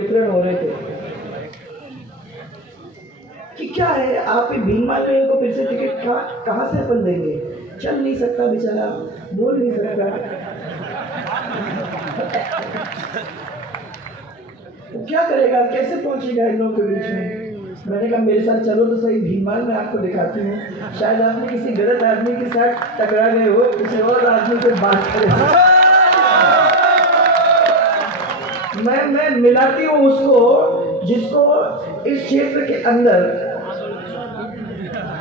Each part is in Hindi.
वितरण हो रहे थे कि क्या है आप भीममाल में इनको फिर से टिकट कहाँ से अपन देंगे, चल नहीं सकता बेचारा, बोल नहीं सकता, तो क्या करेगा, कैसे पहुंचेगा इन लोगों के बीच में। मैंने कहा मेरे साथ चलो तो सही, भीममाल में आपको दिखाती हूँ, शायद आपने किसी गलत आदमी के साथ टकरा गए हो, किसी और आदमी से बात करें। मैं मिलाती हूँ उसको जिसको इस क्षेत्र के अंदर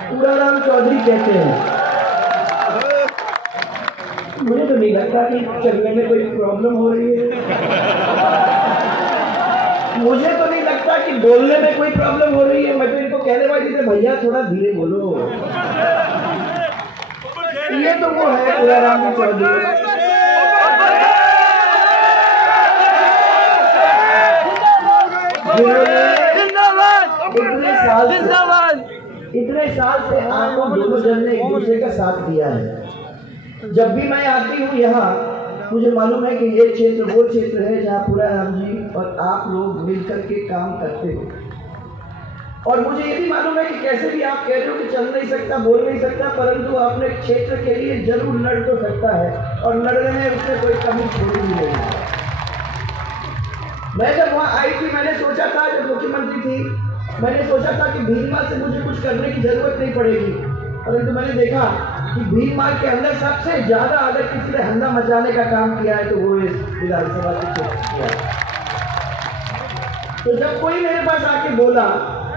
पूराराम चौधरी कहते हैं। मुझे तो नहीं लगता कि चलने में कोई प्रॉब्लम हो रही है, मुझे तो नहीं लगता कि बोलने में कोई प्रॉब्लम हो रही है। मैं तो इनको कहने वाली थी भैया थोड़ा धीरे बोलो। ये तो वो है पूराराम चौधरी। इतने साल से आपको दोनों जन ने एक दूसरे का साथ दिया है। जब भी मैं आती हूँ यहाँ, मुझे मालूम है कि ये क्षेत्र वो क्षेत्र है जहाँ पूराराम जी और आप लोग मिलकर के काम करते हो। और मुझे ये भी मालूम है कि कैसे भी आप कह रहे हो कि चल नहीं सकता, बोल नहीं सकता, परंतु अपने क्षेत्र के लिए जरूर लड़ तो सकता है, और लड़ने में उससे कोई कमी छोड़ी नहीं है। मैं जब वहाँ आई थी, मैंने सोचा था, जब मुख्यमंत्री थी, मैंने सोचा था कि भीममाल से मुझे कुछ करने की जरूरत नहीं पड़ेगी, परंतु मैंने देखा कि भीममाल के अंदर सबसे ज्यादा अगर किसी ने हंगामा मचाने का काम किया है तो वो इस विधानसभा के क्षेत्र किया है। तो जब कोई मेरे पास आके बोला,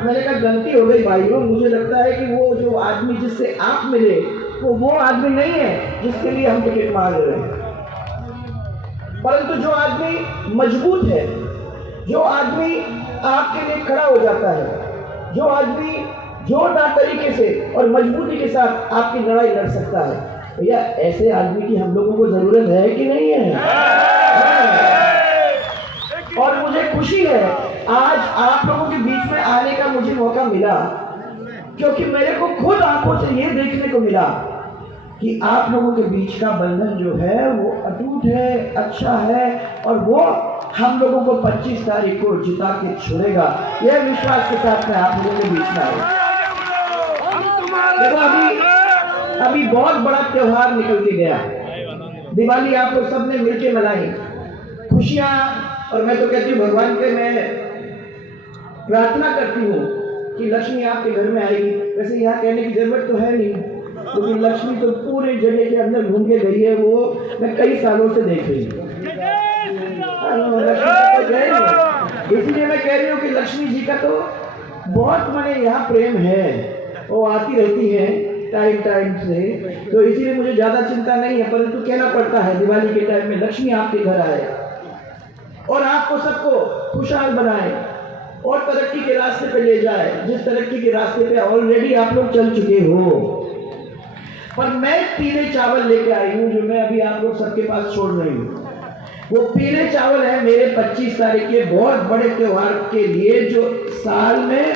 मैंने कहा गलती हो गई भाइयों, मुझे लगता है कि वो जो आदमी जिससे आप मिले वो आदमी नहीं है जिसके लिए हम टिकट मांग रहे हैं, परंतु जो आदमी मजबूत है, जो आदमी आपके लिए खड़ा हो जाता है, जो आदमी जोरदार तरीके से और मजबूती के साथ आपकी लड़ाई लड़ सकता है, भैया ऐसे आदमी की हम लोगों को जरूरत है कि नहीं है? और मुझे खुशी है आज आप लोगों के बीच में आने का मुझे मौका मिला, क्योंकि मेरे को खुद आंखों से ये देखने को मिला कि आप लोगों के बीच का बंधन जो है वो अटूट है, अच्छा है, और वो हम लोगों को 25 तारीख को जिता के छोड़ेगा। यह विश्वास के साथ मैं आप लोगों के बीच में आया। देखो अभी बहुत बड़ा त्योहार निकल के गया, दिवाली आप लोग सबने मिलके मनाई, खुशियां, और मैं तो कहती हूँ भगवान से मैं प्रार्थना करती हूँ कि लक्ष्मी आपके घर में आएगी। वैसे यहाँ कहने की जरूरत तो है नहीं, क्योंकि लक्ष्मी तो पूरे जगह के अंदर घूम के गई है, वो मैं कई सालों से देख रही हूँ। इसलिए मैं कह रही हूँ कि लक्ष्मी जी का तो बहुत मैंने यहाँ प्रेम है, वो आती रहती है टाइम से, तो इसीलिए मुझे ज्यादा चिंता नहीं है, परंतु कहना पड़ता है दिवाली के टाइम में लक्ष्मी आपके घर आए और आपको सबको खुशहाल बनाए और तरक्की के रास्ते पे ले जाए, जिस तरक्की के रास्ते पे ऑलरेडी आप लोग चल चुके हो। पर मैं पीले चावल लेके आई हूँ जो मैं अभी आप लोग सबके पास छोड़ रही हूँ। वो पीले चावल है मेरे 25 तारीख के बहुत बड़े त्योहार के लिए, जो साल में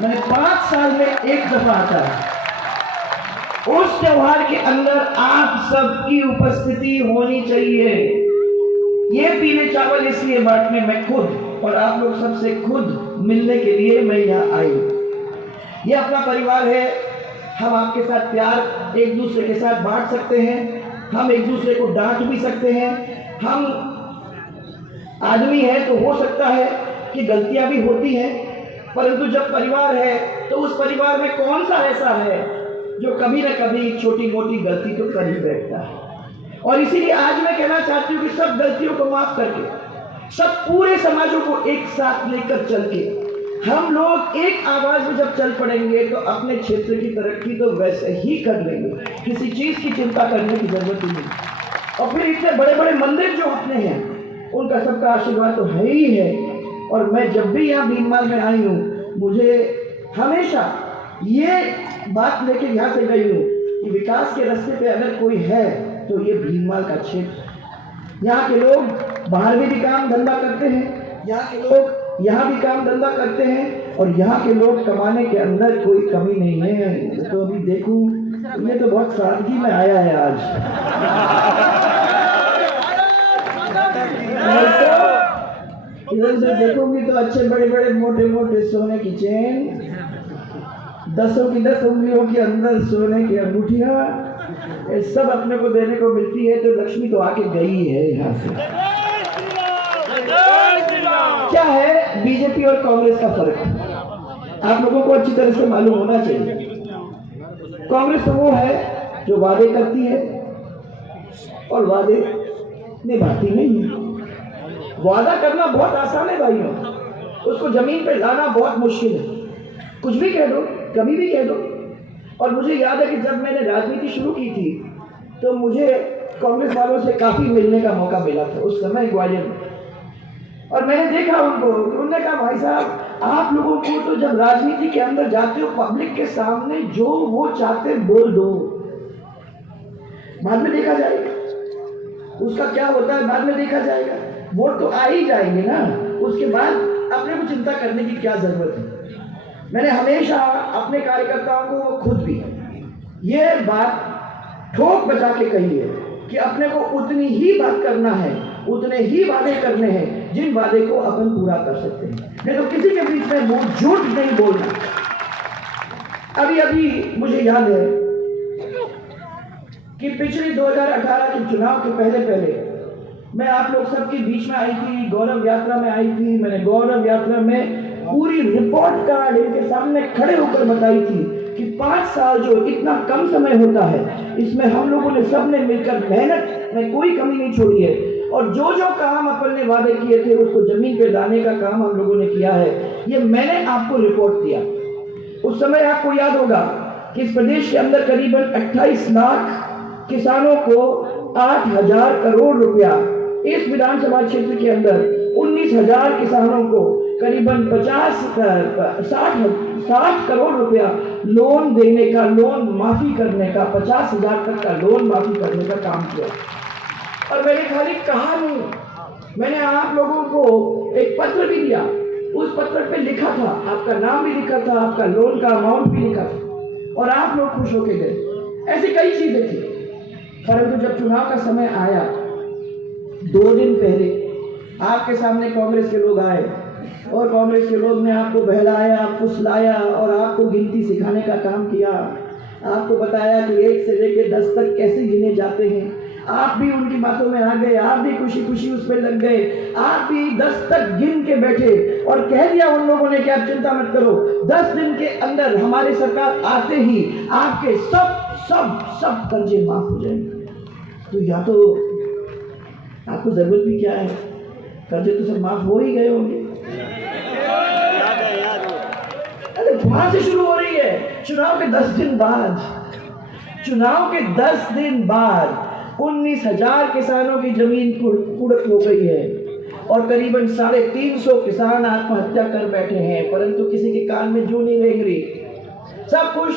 मैंने 5 साल में एक दफा आता है। उस त्योहार के अंदर आप सबकी उपस्थिति होनी चाहिए। ये पीले चावल इसलिए बांटने मैं खुद और आप लोग सबसे खुद मिलने के लिए मैं यहाँ आई। ये अपना परिवार है, हम आपके साथ प्यार एक दूसरे के साथ बांट सकते हैं, हम एक दूसरे को डांट भी सकते हैं, हम आदमी है तो हो सकता है कि गलतियां भी होती हैं, परंतु जब परिवार है तो उस परिवार में कौन सा ऐसा है जो कभी न कभी छोटी मोटी गलती तो कर ही बैठता है। और इसीलिए आज मैं कहना चाहती हूँ कि सब गलतियों को माफ करके, सब पूरे समाजों को एक साथ लेकर चल के हम लोग एक आवाज में जब चल पड़ेंगे तो अपने क्षेत्र की तरक्की तो वैसे ही कर लेंगे, किसी चीज की चिंता करने की जरूरत ही नहीं। और फिर इतने बड़े बड़े मंदिर जो अपने हैं उनका सबका आशीर्वाद तो है ही है। और मैं जब भी यहाँ भीममाल में आई हूँ, मुझे हमेशा ये बात लेके यहाँ से गई हूँ कि विकास के रास्ते पे अगर कोई है तो ये भीममाल का क्षेत्र। यहाँ के लोग बाहर भी काम धंधा करते हैं, यहाँ के लोग यहाँ भी काम धंधा करते हैं, और यहाँ के लोग कमाने के अंदर कोई कमी नहीं है। तो अभी देखूं, ये तो बहुत सादगी में आया है आज। इधर से देखोगी तो अच्छे बड़े बड़े मोटे मोटे सोने की चेन, 10 की 10 उंगलियों के अंदर सोने की अंगूठियां, ये सब अपने को देने को मिलती है। तो लक्ष्मी तो आके गई है यहाँ से। क्या है बीजेपी और कांग्रेस का फर्क, आप लोगों को अच्छी तरह से मालूम होना चाहिए। कांग्रेस तो वो है जो वादे करती है और वादे निभाती नहीं है। वादा करना बहुत आसान है भाइयों, उसको जमीन पे लाना बहुत मुश्किल है। कुछ भी कह दो, कभी भी कह दो। और मुझे याद है कि जब मैंने राजनीति शुरू की थी तो मुझे कांग्रेस वालों से काफी मिलने का मौका मिला था उस समय ग्वालियर में। और मैंने देखा उनको, उन्होंने कहा भाई साहब आप लोगों को तो जब राजनीति के अंदर जाते हो पब्लिक के सामने जो वो चाहते बोल दो, बाद में देखा जाएगा उसका क्या होता है, बाद में देखा जाएगा। वोट तो आ ही जाएंगे ना, उसके बाद अपने को चिंता करने की क्या जरूरत है। मैंने हमेशा अपने कार्यकर्ताओं को खुद भी ये बात ठोक बजा के कही है कि अपने को उतनी ही बात करना है, उतने ही वादे करने हैं जिन वादे को अपन पूरा कर सकते हैं, नहीं तो किसी के बीच में मुंह झूठ नहीं बोलना। अभी मुझे याद है कि पिछले 2018 के चुनाव के पहले मैं आप लोग सबके बीच में आई थी, गौरव यात्रा में आई थी। मैंने गौरव यात्रा में पूरी रिपोर्ट कार्ड इनके सामने खड़े होकर बताई थी कि 5 साल जो इतना कम समय होता है इसमें हम लोगों ने सबने मिलकर मेहनत में कोई कमी नहीं छोड़ी है। और जो जो काम अपन ने वादे किए थे उसको जमीन पे लाने का काम हम लोगों ने किया है। ये मैंने आपको रिपोर्ट दिया। उस समय आपको याद होगा कि इस प्रदेश के अंदर करीबन 28 लाख किसानों को 8,000 करोड़ रुपया, इस विधानसभा क्षेत्र के अंदर 19,000 किसानों को करीबन 60 करोड़ रुपया लोन देने का, लोन माफी करने का, 50,000 तक का लोन माफी करने का काम किया। और मैंने खाली कहा नहीं, मैंने आप लोगों को एक पत्र भी दिया। उस पत्र पे लिखा था, आपका नाम भी लिखा था, आपका लोन का अमाउंट भी लिखा था और आप लोग खुश होके गए। ऐसी कई चीजें थी। परंतु जब चुनाव का समय आया, 2 दिन पहले आपके सामने कांग्रेस के लोग आए और कांग्रेस के लोग ने आपको बहलाया, फुसलाया और आपको गिनती सिखाने का काम किया। आपको बताया कि 1 से लेकर 10 तक कैसे गिने जाते हैं। आप भी उनकी बातों में आ गए, आप भी खुशी खुशी उस पर लग गए। आप भी 10 तक गिन के बैठे और कह दिया उन लोगों ने कि आप चिंता मत करो, 10 दिन के अंदर हमारी सरकार आते ही आपके सब सब सब कर्जे माफ हो जाएंगे। तो या तो आपको जरूरत भी क्या है, कर्जे तो सब माफ हो ही गए होंगे। अरे वहां से शुरू हो रही है। चुनाव के 10 दिन बाद, चुनाव के 10 दिन बाद 19,000 किसानों की जमीन कुड़क हो गई है और करीबन 350 किसान आत्महत्या कर बैठे हैं, परंतु किसी के कान में जू नहीं रेंग रही। सब खुश,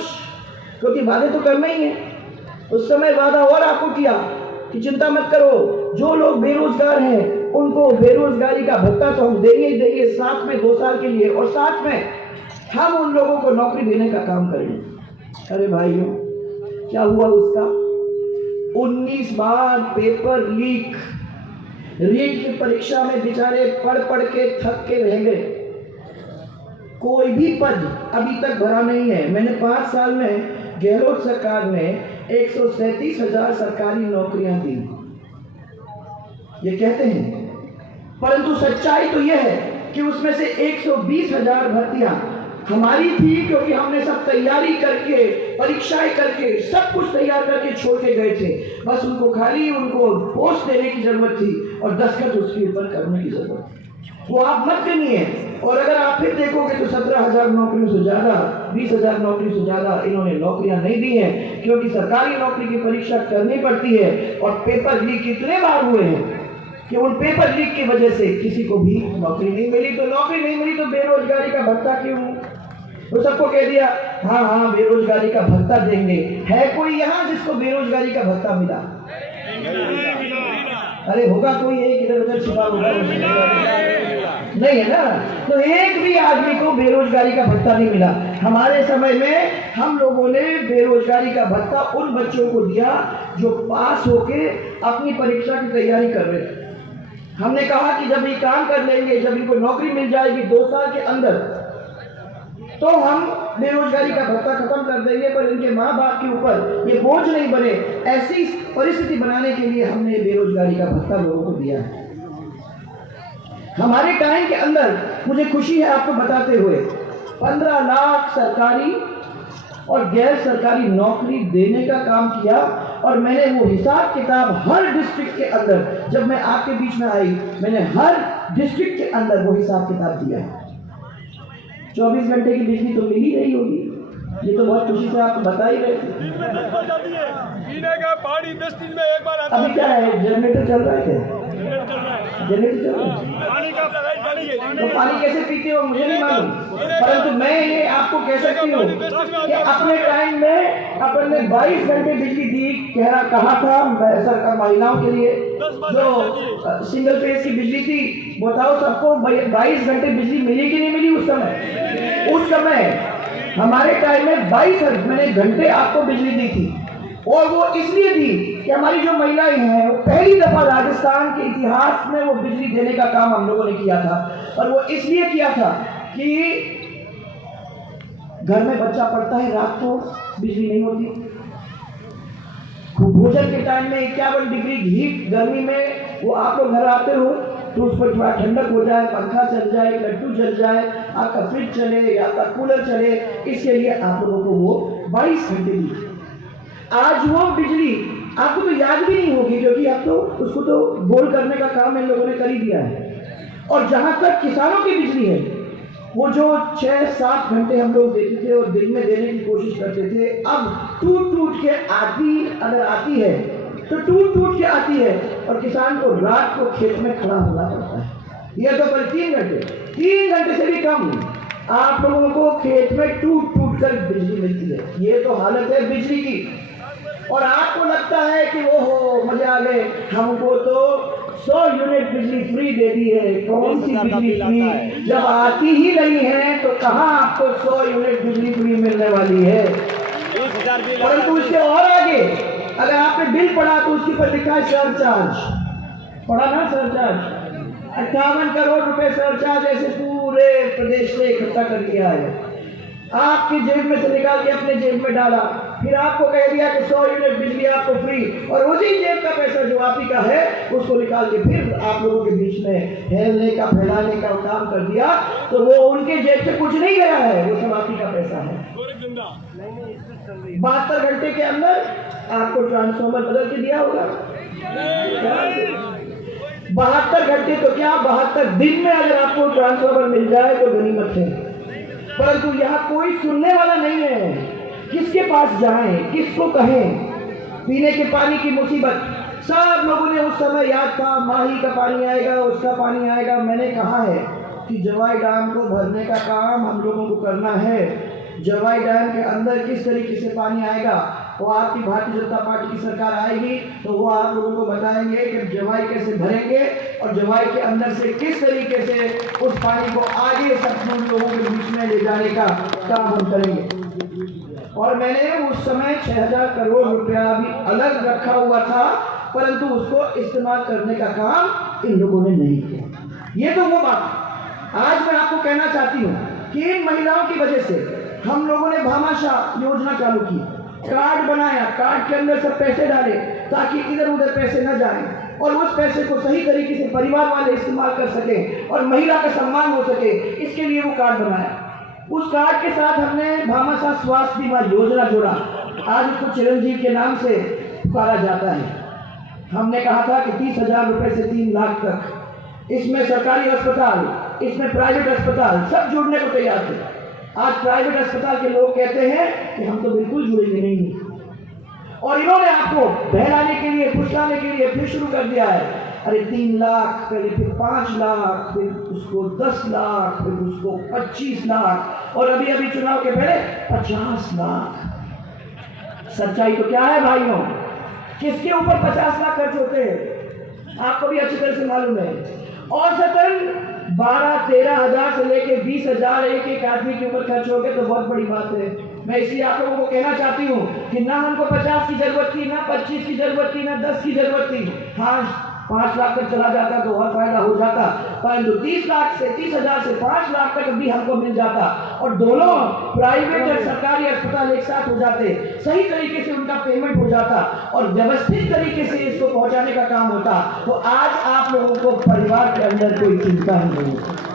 क्योंकि वादे तो करना ही है। उस समय वादा और आपको किया कि चिंता मत करो, जो लोग बेरोजगार हैं उनको बेरोजगारी का भत्ता तो हम देंगे ही देंगे, साथ में 2 साल के लिए, और साथ में हम उन लोगों को नौकरी देने का काम करेंगे। अरे भाइयों, क्या हुआ उसका? 19 बार पेपर लीक की परीक्षा में बेचारे पढ़ के थक के रह गए। कोई भी पद अभी तक भरा नहीं है। मैंने 5 साल में गहलोत सरकार ने 137,000 सरकारी नौकरियां दी, ये कहते हैं, परंतु सच्चाई तो यह है कि उसमें से 120,000 भर्तियां हमारी थी, क्योंकि हमने सब तैयारी करके, परीक्षाएं करके, सब कुछ तैयार करके छोड़ के गए थे। बस उनको खाली उनको पोस्ट देने की जरूरत थी और दस्तखत उसके ऊपर करने की जरूरत थी। वो आप मत करिए। और अगर आप फिर देखोगे तो 17,000 नौकरियों से ज्यादा, 20,000 नौकरी से ज्यादा इन्होंने नौकरियां नहीं दी हैं, क्योंकि सरकारी नौकरी की परीक्षा करनी पड़ती है। और पेपर लीक इतने बार हुए हैं कि उन पेपर लीक की वजह से किसी को भी नौकरी नहीं मिली। तो नौकरी नहीं मिली तो बेरोजगारी का भत्ता क्यों? तो सबको कह दिया हाँ बेरोजगारी का भत्ता देंगे। है कोई यहाँ जिसको बेरोजगारी का भत्ता मिला? अरे होगा कोई एक इधर उधर छिपा होगा, नहीं है ना? तो एक भी आदमी को बेरोजगारी का भत्ता नहीं मिला। हमारे समय में हम लोगों ने बेरोजगारी का भत्ता उन बच्चों को दिया जो पास होके अपनी परीक्षा की तैयारी कर रहे थे। हमने कहा कि जब ये काम कर लेंगे, जब इनको नौकरी मिल जाएगी 2 साल के अंदर, तो हम बेरोजगारी का भत्ता खत्म कर देंगे, पर इनके माँ बाप के ऊपर ये बोझ नहीं बने, ऐसी परिस्थिति बनाने के लिए हमने बेरोजगारी का भत्ता लोगों को दिया है। हमारे टाइम के अंदर मुझे खुशी है आपको बताते हुए 15 लाख सरकारी और गैर सरकारी नौकरी देने का काम किया, और मैंने वो हिसाब किताब हर डिस्ट्रिक्ट के अंदर, जब मैं आपके बीच में आई, मैंने हर डिस्ट्रिक्ट के अंदर वो हिसाब किताब दिया। 24 घंटे की बिजली तो मिल ही रही होगी, ये तो बहुत खुशी से आपको बता ही रहे थे। पीने का पानी 10 दिन में एक बार आता है। अभी क्या है, जनरेटर चल रहा है क्या? जनरेटर चल रहा है। तो पानी कैसे पीते हो मुझे नहीं मालूम, परंतु मैं ये आपको कह सकती हूँ कि अपने टाइम में अपन ने 22 घंटे बिजली दी। कहा था सरकार महिलाओं के लिए जो सिंगल फेज की बिजली थी, बताओ सबको 22 घंटे बिजली मिली कि नहीं मिली उस समय? उस समय हमारे टाइम में 22 घंटे आपको बिजली दी थी, और वो इसलिए दी कि हमारी जो महिलाएं हैं वो पहली दफा राजस्थान के इतिहास में वो बिजली देने का काम हम लोगों ने किया था। और वो इसलिए किया था कि घर में बच्चा पढ़ता है, रात को बिजली नहीं होती, भोजन के टाइम में 51 डिग्री हीट गर्मी में वो आप लोग घर आते हो तो उस पर थोड़ा ठंडक हो जाए, पंखा चल जाए, लड्डू जल जाए, आपका फ्रिज चले या आपका कूलर चले, इसके लिए आप लोगों को वो 22 घंटे दी। आज वो बिजली आपको तो याद भी नहीं होगी, क्योंकि अब तो उसको तो गोल करने का काम इन लोगों ने कर ही दिया है। और जहां तक किसानों की बिजली है, वो जो 6-7 घंटे हम लोग देते थे और दिन में देने की कोशिश करते थे, अब टूट के अगर आती है तो टूट के आती है, और किसान को रात को खेत में खड़ा होना पड़ता है। यह तो पर 3 घंटे से भी कम आप लोगों को खेत में टूट कर बिजली मिलती है। ये तो हालत है बिजली की। और आपको लगता है कि वो हो मजा आ गए, हमको तो 100 यूनिट बिजली फ्री दे दी है। कौन सी बिजली फ्री? जब आती ही नहीं है तो कहाँ आपको 100 यूनिट बिजली फ्री मिलने वाली है? परंतु इससे और आगे अगर आपने बिल पढ़ा तो उसके ऊपर लिखा है सरचार्ज, पढ़ा ना सरचार्ज? 58 करोड़ रुपए सरचार्ज ऐसे पूरे प्रदेश से इकट्ठा कर दिया है। आपकी जेब में से निकाल के अपने जेब में डाला, फिर आपको कह दिया कि 100 यूनिट बिजली आपको फ्री, और उसी जेब का पैसा जो आप ही का है उसको निकाल के फिर आप लोगों के बीच में फैलाने का काम कर दिया। तो वो उनके जेब से कुछ नहीं गया है, वो सब आप ही का पैसा है। 72 घंटे के अंदर आपको ट्रांसफॉर्मर बदल के दिया होगा। 72 घंटे तो क्या, 72 दिन में अगर आपको ट्रांसफॉर्मर मिल जाए तो गनीमत है। परंतु यहाँ कोई सुनने वाला नहीं है। किसके पास जाएं, किसको कहें? पीने के पानी की मुसीबत सब लोगों ने उस समय याद था, माही का पानी आएगा, उसका पानी आएगा। मैंने कहा है कि जवाई डैम को भरने का काम हम लोगों को करना है। जवाई डैम के अंदर किस तरीके से पानी आएगा, वो आपकी भारतीय जनता पार्टी की सरकार आएगी तो वो आप लोगों को बताएंगे कि जवाई कैसे भरेंगे, और जवाई के अंदर से किस तरीके से उस पानी को आगे सब लोगों के बीच में ले जाने का काम हम करेंगे। और मैंने उस समय 6000 करोड़ रुपया भी अलग रखा हुआ था, परंतु उसको इस्तेमाल करने का काम इन लोगों ने नहीं किया। ये तो वो बात आज मैं आपको कहना चाहती हूँ कि इन महिलाओं की वजह से हम लोगों ने भामाशाह योजना चालू की, कार्ड बनाया, कार्ड के अंदर सब पैसे डाले ताकि इधर उधर पैसे न जाएं, और उस पैसे को सही तरीके से परिवार वाले इस्तेमाल कर सके और महिला का सम्मान हो सके, इसके लिए वो कार्ड बनाया। उस कार्ड के साथ हमने भामाशाह स्वास्थ्य बीमा योजना जोड़ा। आज उसको चिरंजीव के नाम से पुकारा जाता है। हमने कहा था कि 30,000 रुपए से 3 लाख तक, इसमें सरकारी अस्पताल, इसमें प्राइवेट अस्पताल सब जुड़ने को तैयार थे। आज प्राइवेट अस्पताल के लोग कहते हैं कि हम तो बिल्कुल जुड़ेंगे नहीं, और इन्होंने आपको बहलाने के लिए, फुसलाने के लिए फिर शुरू कर दिया है। अरे 3 लाख, पहले फिर 5 लाख, फिर उसको 10 लाख, फिर उसको 25 लाख, और अभी चुनाव के पहले 50 लाख। सच्चाई तो क्या है भाइयों? किसके ऊपर 50 लाख खर्च होते हैं आपको भी अच्छी तरह से मालूम है। औसतन 12-13 हजार से लेके 20,000 एक आदमी के ऊपर खर्च हो गए तो बहुत बड़ी बात है। मैं इसलिए आप लोगों को कहना चाहती हूँ कि ना हमको 50 की जरूरत थी, ना 25 की जरूरत थी, ना 10 की जरूरत थी। हाँ, 5 लाख तक चला जाता तो और फायदा हो जाता, परंतु 30,000 से 5 लाख तक भी हमको मिल जाता और दोनों प्राइवेट और सरकारी अस्पताल एक साथ हो जाते, सही तरीके से उनका पेमेंट हो जाता और व्यवस्थित तरीके से इसको पहुंचाने का काम होता, तो आज आप लोगों को परिवार के अंदर कोई चिंता नहीं होती।